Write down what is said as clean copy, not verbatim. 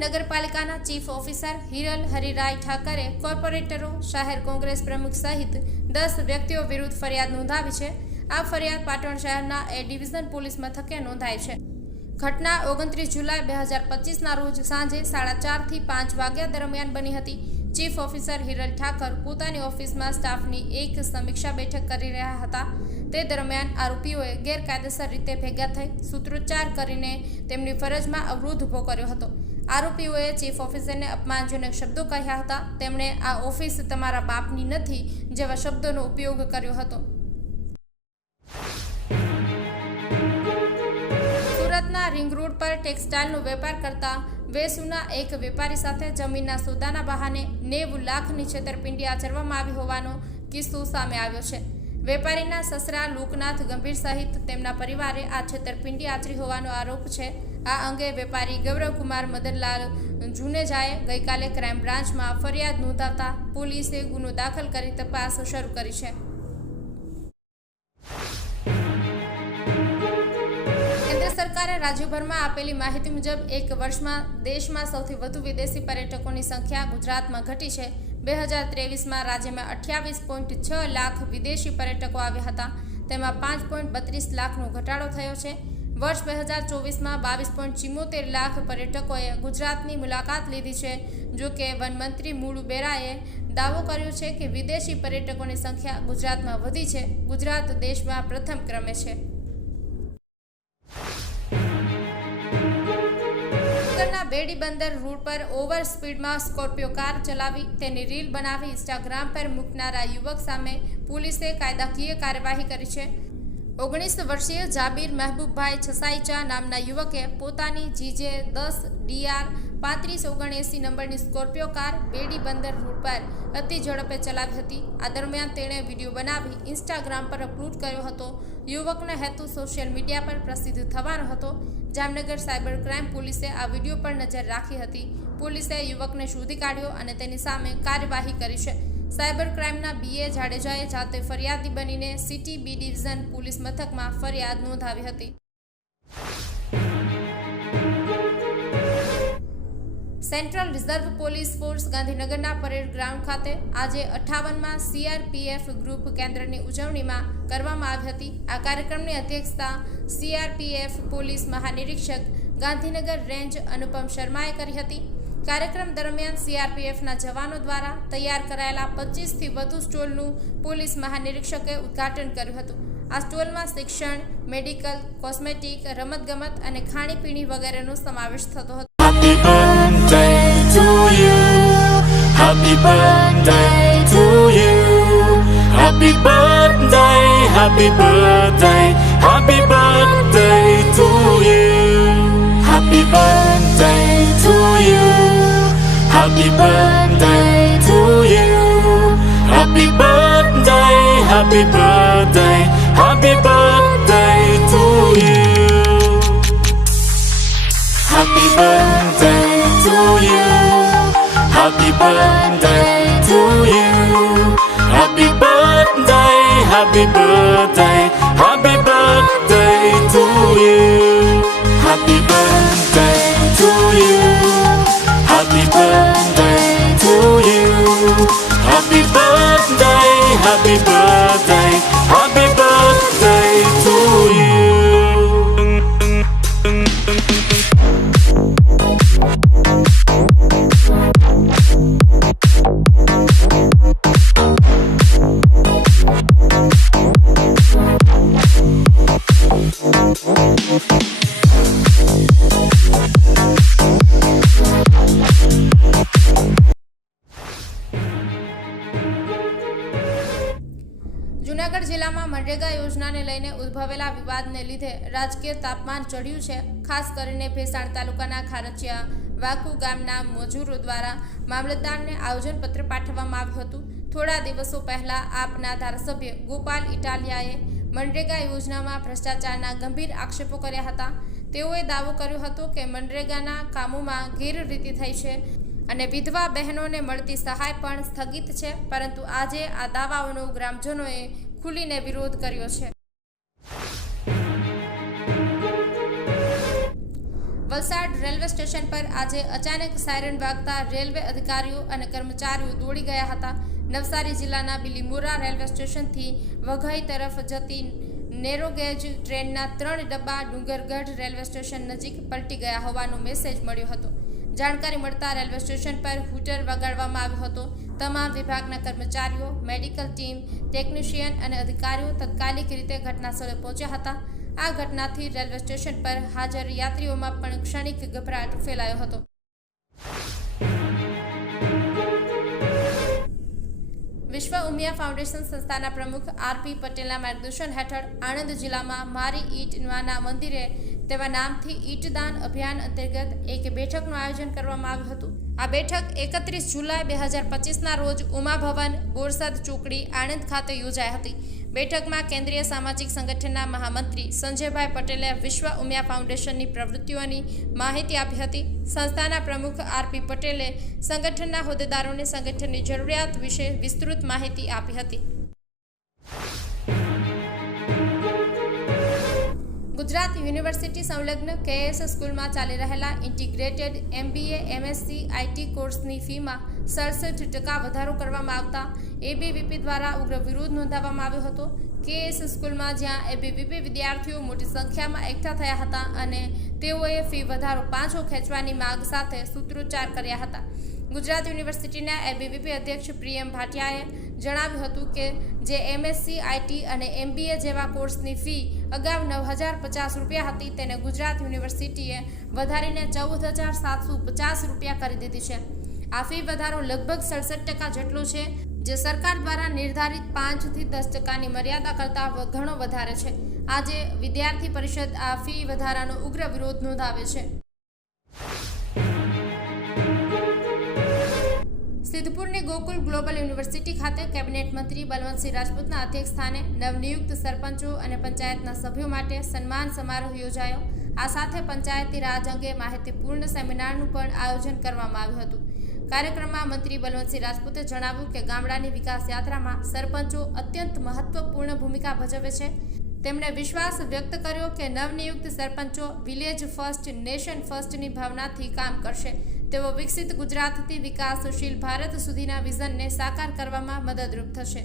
નગરપાલિકાના chief officer Hiral Harirai Thackeray કોર્પોરેટરો, શહેર કોંગ્રેસ પ્રમુખ સહિત 10 વ્યક્તિઓ વિરુદ્ધ ફરિયાદ નોંધાવી છે। આ ફરિયાદ પાટણ શહેરના એ ડિવિઝન પોલીસ મથકે નોંધાઈ છે। ઘટના 29 જુલાઈ 2025ના રોજ સાંજે 4:30 થી 5 વાગ્યા દરમિયાન બની હતી। ચીફ ઓફિસર હિરલ ઠાકર પોતાની ઓફિસમાં સ્ટાફની એક સમીક્ષા બેઠક કરી રહ્યા હતા। તે દરમિયાન આરોપીઓએ ગેરકાયદેસર રીતે ભેગા થઈ સૂત્રોચ્ચાર કરીને તેમની ફરજમાં અવરોધ ઊભો કર્યો હતો। આરોપીઓએ ચીફ ઓફિસરને અપમાનજનક શબ્દો કહ્યા હતા। તેમણે આ ઓફિસ તમારા બાપની નથી જેવા શબ્દોનો ઉપયોગ કર્યો હતો। સુરતના રિંગ રોડ પર ટેક્સટાઇલનો વેપાર કરતા વેસુના એક વેપારી સાથે જમીનના સોદાના બહાને 90 લાખની છેતરપિંડી આચરવામાં આવી હોવાનો કિસ્સો સામે આવ્યો છે। વેપારીના સસરા લોકનાથ ગંભીર સહિત તેમના પરિવારે આ છેતરપિંડી આચરી હોવાનો આરોપ છે। આ અંગે વેપારી ગૌરવકુમાર મદનલાલ જુનેજાએ ગઈકાલે ક્રાઇમ બ્રાન્ચમાં ફરિયાદ નોંધાવતા પોલીસે ગુનો દાખલ કરી તપાસ શરૂ કરી છે। કેન્દ્ર સરકારે રાજ્યભરમાં આપેલી માહિતી મુજબ એક વર્ષમાં દેશમાં સૌથી વધુ વિદેશી પર્યટકોની સંખ્યા ગુજરાતમાં ઘટી છે। 2023માં રાજ્યમાં 28.6 લાખ વિદેશી પર્યટકો આવ્યા હતા। તેમાં 5.32 લાખનો ઘટાડો થયો છે। વર્ષ 2024માં 22.74 લાખ પર્યટકોએ ગુજરાતની મુલાકાત લીધી છે। જો કે વનમંત્રી મુળુ બેરાએ દાવો કર્યો છે કે વિદેશી પર્યટકોની સંખ્યા ગુજરાતમાં વધી છે। ગુજરાત દેશમાં પ્રથમ ક્રમે છે। બેડી બંદર રોડ પર ઓવર સ્પીડમાં સ્કોર્પિયો કાર ચલાવી તેની રીલ બનાવી ઇન્સ્ટાગ્રામ પર મૂકનારા યુવક સામે પોલીસે કાયદાકીય કાર્યવાહી કરી છે। 19 વર્ષીય જાબીર મહેબૂબભાઈ છસાઈચા નામના યુવકે પોતાની જીજે 10 DR 3579 નંબરની સ્કોર્પિયો કાર બેડી બંદર રોડ પર અતિ ઝડપે ચલાવી હતી। આ દરમિયાન તેણે વિડીયો બનાવી ઇન્સ્ટાગ્રામ પર અપલોડ કર્યો હતો। યુવકનો હેતુ સોશિયલ મીડિયા પર પ્રસિદ્ધ થવાનો હતો। જામનગર સાયબર ક્રાઇમ પોલીસે આ વિડીયો પર નજર રાખી હતી। પોલીસે યુવકને શોધી કાઢ્યો અને તેની સામે કાર્યવાહી કરી છે। સાયબર ક્રાઇમના BA જાડેજાએ જાતે ફરિયાદી બનીને સિટી બી ડિવિઝન પોલીસ મથકમાં ફરિયાદ નોંધાવી હતી। સેન્ટ્રલ રિઝર્વ પોલીસ ફોર્સ ગાંધીનગરના પરેડ ગ્રાઉન્ડ ખાતે આજે 58માં CRPF ગ્રુપ કેન્દ્રની ઉજવણીમાં કરવામાં આવી હતી। આ કાર્યક્રમની અધ્યક્ષતા CRPF પોલીસ મહાનિરીક્ષક ગાંધીનગર રેન્જ અનુપમ શર્માએ કરી હતી। કાર્યક્રમ દરમિયાન CRPFના જવાનો દ્વારા તૈયાર કરાયેલા 25થી વધુ સ્ટોલનું પોલીસ મહાનિરીક્ષકે ઉદ્ઘાટન કર્યું હતું। આ સ્ટોલમાં શિક્ષણ, મેડિકલ, કોસ્મેટિક, રમતગમત અને ખાણીપીણી વગેરેનો સમાવેશ થતો હતો। Happy birthday to you. Happy birthday to you. Happy birthday, happy birthday, happy birthday to you. Happy birthday to you. Happy birthday to you. Happy birthday, happy birthday, happy birthday to you. Happy birthday to you. Happy birthday to you. Happy birthday, happy birthday, happy birthday to you. Happy birthday to you. Happy birthday to you. Happy birthday, happy birthday, happy birthday to you. Junagadh જિલ્લામાં મનરેગા યોજનાને લઈને ઉદ્ભવેલા વિવાદને લીધે રાજકીય તાપમાન ચડ્યું છે। ખાસ કરીને ભેસાણ તાલુકાના ખારચિયા વાકુ ગામના મજૂરો દ્વારા મામલતદારને આયોજનપત્ર પાઠવવામાં આવ્યું હતું। થોડા દિવસો પહેલા આપના ધારાસભ્ય ગોપાલ ઇટાલિયાએ મનરેગા યોજનામાં ભ્રષ્ટાચારના ગંભીર આક્ષેપો કર્યા હતા। તેઓએ દાવો કર્યો હતો કે મનરેગાના કામોમાં ગેરરીતિ થઈ છે અને વિધવા બહેનોને મળતી સહાય પણ સ્થગિત છે, પરંતુ આજે આ દાવાઓનો ગ્રામજનોએ ખુલીને વિરોધ કર્યો છે। વલસાડ રેલવે સ્ટેશન પર આજે અચાનક સાયરન વાગતા રેલવે અધિકારીઓ અને કર્મચારીઓ દોડી ગયા હતા. નવસારી જિલ્લાના બિલીમોરા રેલવે સ્ટેશનથી વઘઈ તરફ જતી નેરોગેજ ટ્રેનના 3 ડબ્બા ડુંગરગઢ રેલવે સ્ટેશન નજીક પલટી ગયા હોવાનો મેસેજ મળ્યો હતો. જાણકારી મળતા રેલવે સ્ટેશન પર હૂટર વગાડવામાં આવ્યો હતો. તમામ વિભાગના કર્મચારીઓ, મેડિકલ ટીમ, ટેકનિશિયન અને અધિકારીઓ તાત્કાલિક રીતે ઘટનાસ્થળે પહોંચ્યા હતા. આ ઘટનાથી રેલવે સ્ટેશન પર હાજર યાત્રીઓમાં પણ ક્ષણિક ગભરાટ ફેલાયો હતો. વિશ્વ ઉમિયા ફાઉન્ડેશન સંસ્થાના પ્રમુખ આર.પી. પટેલના માર્ગદર્શન હેઠળ આણંદ જિલ્લામાં મારી ઈંટના મંદિરે તેવા નામથી ઈંટદાન અભિયાન અંતર્ગત એક બેઠકનું આયોજન કરવામાં આવ્યું હતું. આ બેઠક 31 જુલાઈ 2025ના રોજ ઉમા ભવન, બોરસદ ચોકડી, આણંદ ખાતે યોજાઈ હતી. બેઠકમાં કેન્દ્રીય સામાજિક સંગઠનના મહામંત્રી સંજયભાઈ પટેલે વિશ્વ ઉમિયા ફાઉન્ડેશનની પ્રવૃત્તિઓની માહિતી આપી હતી. સંસ્થાના પ્રમુખ આર.પી. પટેલે સંગઠનના હોદ્દેદારોને સંગઠનની જરૂરિયાત વિશે વિસ્તૃત માહિતી આપી હતી. ગુજરાત યુનિવર્સિટી સંલગ્ન કે.એસ. સ્કૂલમાં ચાલી રહેલા ઇન્ટિગ્રેટેડ MBA MSc IT કોર્સની ફીમાં 67% વધારો કરવામાં આવતા ABVP દ્વારા ઉગ્ર વિરોધ નોંધાવવામાં આવ્યો હતો. કે.એસ. સ્કૂલમાં જ્યાં ABVP વિદ્યાર્થીઓ મોટી સંખ્યામાં એકઠા થયા હતા અને તેઓએ ફી વધારો પાછો ખેંચવાની માંગ સાથે સૂત્રોચ્ચાર કર્યા હતા. ગુજરાત યુનિવર્સિટીના ABVP અધ્યક્ષ પ્રિયમ ભાટિયાએ જણાવ્યું હતું કે જે MSc IT અને MBA જેવા કોર્સની ફી અગાઉ 9,050 રૂપિયા હતી તેને ગુજરાત યુનિવર્સિટીએ વધારીને 14,750 રૂપિયા કરી દીધી છે. આ ફી વધારો લગભગ 67% જેટલો છે, જે સરકાર દ્વારા નિર્ધારિત 5 થી 10%ની મર્યાદા કરતાં ઘણો વધારે છે. આજે વિદ્યાર્થી પરિષદ આ ફી વધારાનો ઉગ્ર વિરોધ નોંધાવે છે. સિદ્ધપુરની ગોકુલ ગ્લોબલ યુનિવર્સિટી ખાતે કેબિનેટ મંત્રી બલવંતસિંહ રાજપૂતના અધ્યક્ષસ્થાને નવનિયુક્ત સરપંચો અને પંચાયતના સભ્યો માટે સન્માન સમારોહ યોજાયો. આ સાથે પંચાયતી રાજ અંગે માહિતીપૂર્ણ સેમિનારનું પણ આયોજન કરવામાં આવ્યું હતું. કાર્યક્રમમાં મંત્રી બલવંતસિંહ રાજપૂતે જણાવ્યું કે ગામડાની વિકાસ યાત્રામાં સરપંચો અત્યંત મહત્વપૂર્ણ ભૂમિકા ભજવે છે. તેમણે વિશ્વાસ વ્યક્ત કર્યો કે નવનિયુક્ત સરપંચો વિલેજ ફર્સ્ટ, નેશન ફર્સ્ટની ભાવનાથી કામ કરશે. તેઓ વિકસિત ગુજરાતથી વિકાસશીલ ભારત સુધીના વિઝનને સાકાર કરવામાં મદદરૂપ થશે.